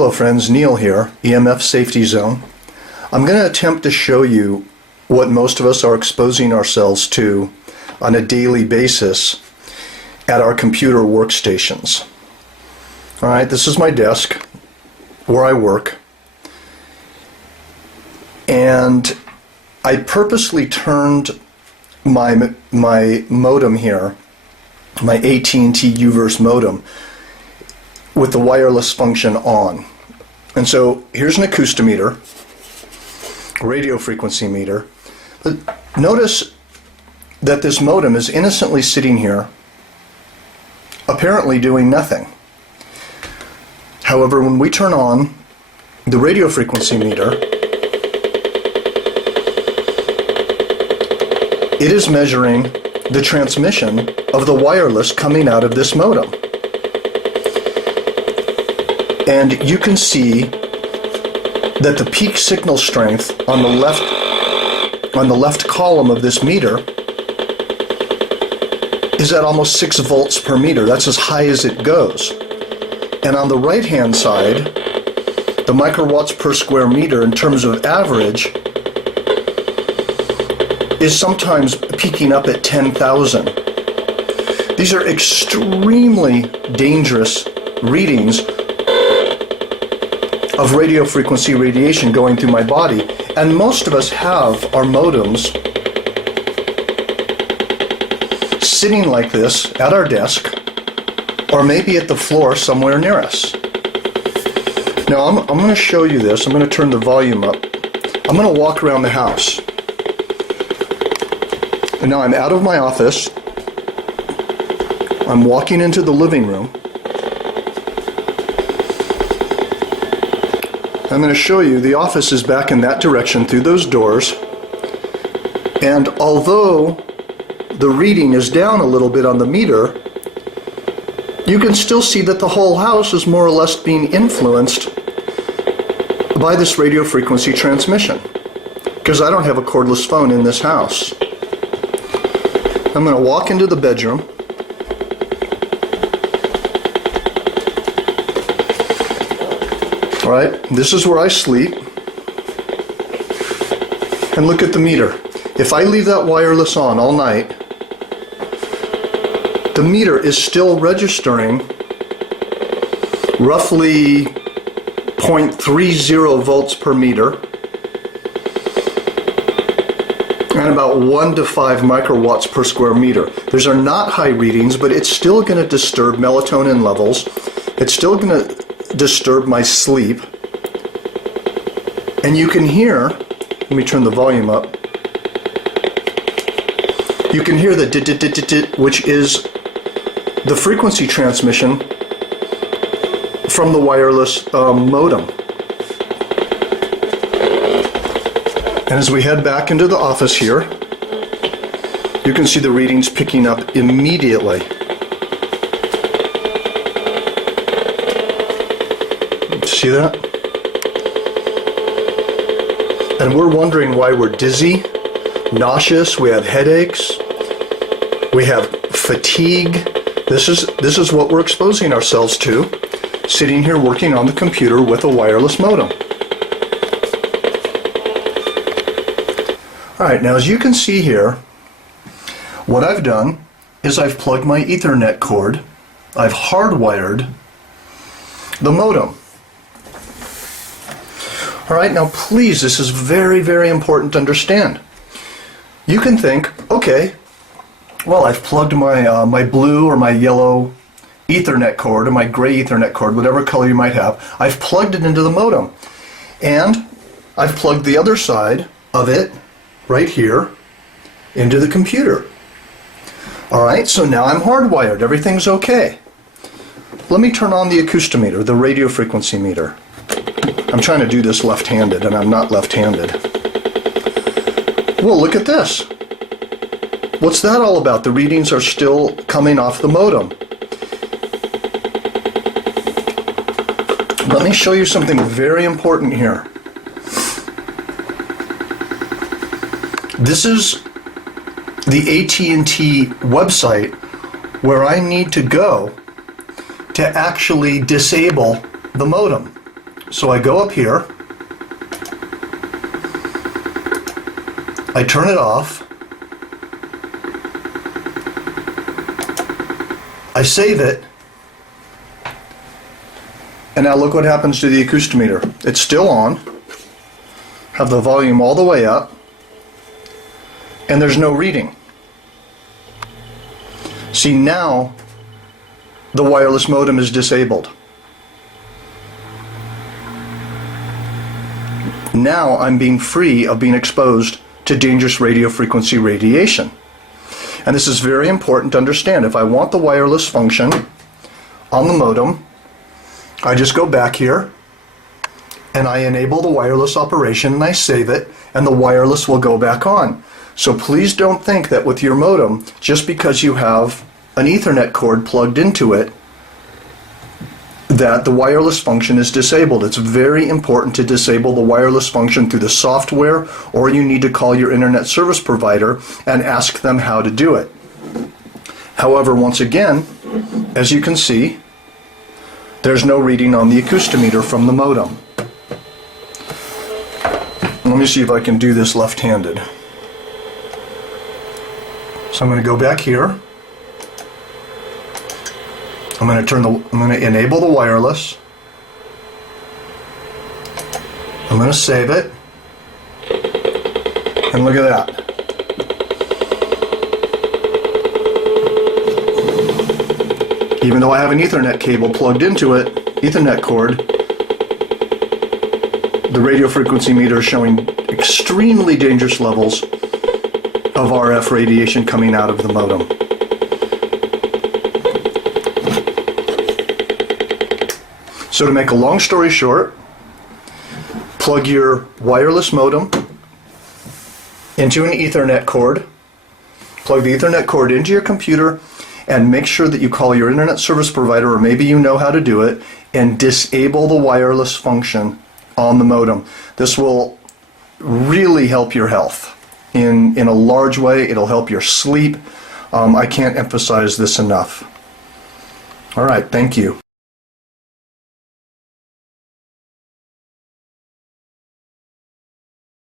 Hello friends, Neil here, EMF Safety Zone. I'm going to attempt to show you what most of us are exposing ourselves to on a daily basis at our computer workstations. Alright, this is my desk where I work, and I purposely turned my modem here, my AT&T UVerse modem, with the wireless function on. And so here's an acoustimeter, radio frequency meter. But notice that this modem is innocently sitting here, apparently doing nothing. However, when we turn on the radio frequency meter, it is measuring the transmission of the wireless coming out of this modem. And you can see that the peak signal strength on the left column of this meter is at almost 6 volts per meter. That's as high as it goes. And on the right hand side, the microwatts per square meter in terms of average is sometimes peaking up at 10,000. These are extremely dangerous readings of radio frequency radiation going through my body, and most of us have our modems sitting like this at our desk, or maybe at the floor somewhere near us. Now I'm going to show you this. I'm going to turn the volume up. I'm going to walk around the house. And now I'm out of my office. I'm walking into the living room. I'm going to show you the office is back in that direction through those doors, and although the reading is down a little bit on the meter, you can still see that the whole house is more or less being influenced by this radio frequency transmission, because I don't have a cordless phone in this house. I'm going to walk into the bedroom. Alright, this is where I sleep. And look at the meter. If I leave that wireless on all night, the meter is still registering roughly 0.30 volts per meter and about 1 to 5 microwatts per square meter. Those are not high readings, but it's still going to disturb melatonin levels. It's still going to disturb my sleep. And you can hear, let me turn the volume up, you can hear the dit-dit-dit-dit-dit, which is the frequency transmission from the wireless modem. And as we head back into the office here, you can see the readings picking up immediately. See that? And we're wondering why we're dizzy, nauseous, we have headaches, we have fatigue. This is what we're exposing ourselves to, sitting here working on the computer with a wireless modem. Alright, now as you can see here, what I've done is I've plugged my Ethernet cord, I've hardwired the modem. Alright, now please, this is very, very important to understand. You can think, okay, well, I've plugged my, my blue or my yellow Ethernet cord, or my gray Ethernet cord, whatever color you might have, I've plugged it into the modem. And I've plugged the other side of it, right here, into the computer. Alright, so now I'm hardwired, everything's okay. Let me turn on the acoustimeter, the radio frequency meter. I'm trying to do this left-handed, and I'm not left-handed. Well, look at this. What's that all about? The readings are still coming off the modem. Let me show you something very important here. This is the AT&T website where I need to go to actually disable the modem. So I go up here, I turn it off, I save it, and now look what happens to the acoustometer. It's still on, have the volume all the way up, and there's no reading. See, now the wireless modem is disabled. Now I'm being free of being exposed to dangerous radio frequency radiation. And this is very important to understand. If I want the wireless function on the modem, I just go back here and I enable the wireless operation and I save it, and the wireless will go back on. So please don't think that with your modem, just because you have an Ethernet cord plugged into it, that the wireless function is disabled. It's very important to disable the wireless function through the software, or you need to call your internet service provider and ask them how to do it. However, once again, as you can see, there's no reading on the acoustometer from the modem. Let me see if I can do this left-handed. So I'm going to go back here. I'm going to enable the wireless. I'm going to save it. And look at that. Even though I have an Ethernet cable plugged into it, Ethernet cord, the radio frequency meter is showing extremely dangerous levels of RF radiation coming out of the modem. So to make a long story short, plug your wireless modem into an Ethernet cord, plug the Ethernet cord into your computer, and make sure that you call your internet service provider, or maybe you know how to do it, and disable the wireless function on the modem. This will really help your health in a large way. It'll help your sleep. I can't emphasize this enough. All right, thank you.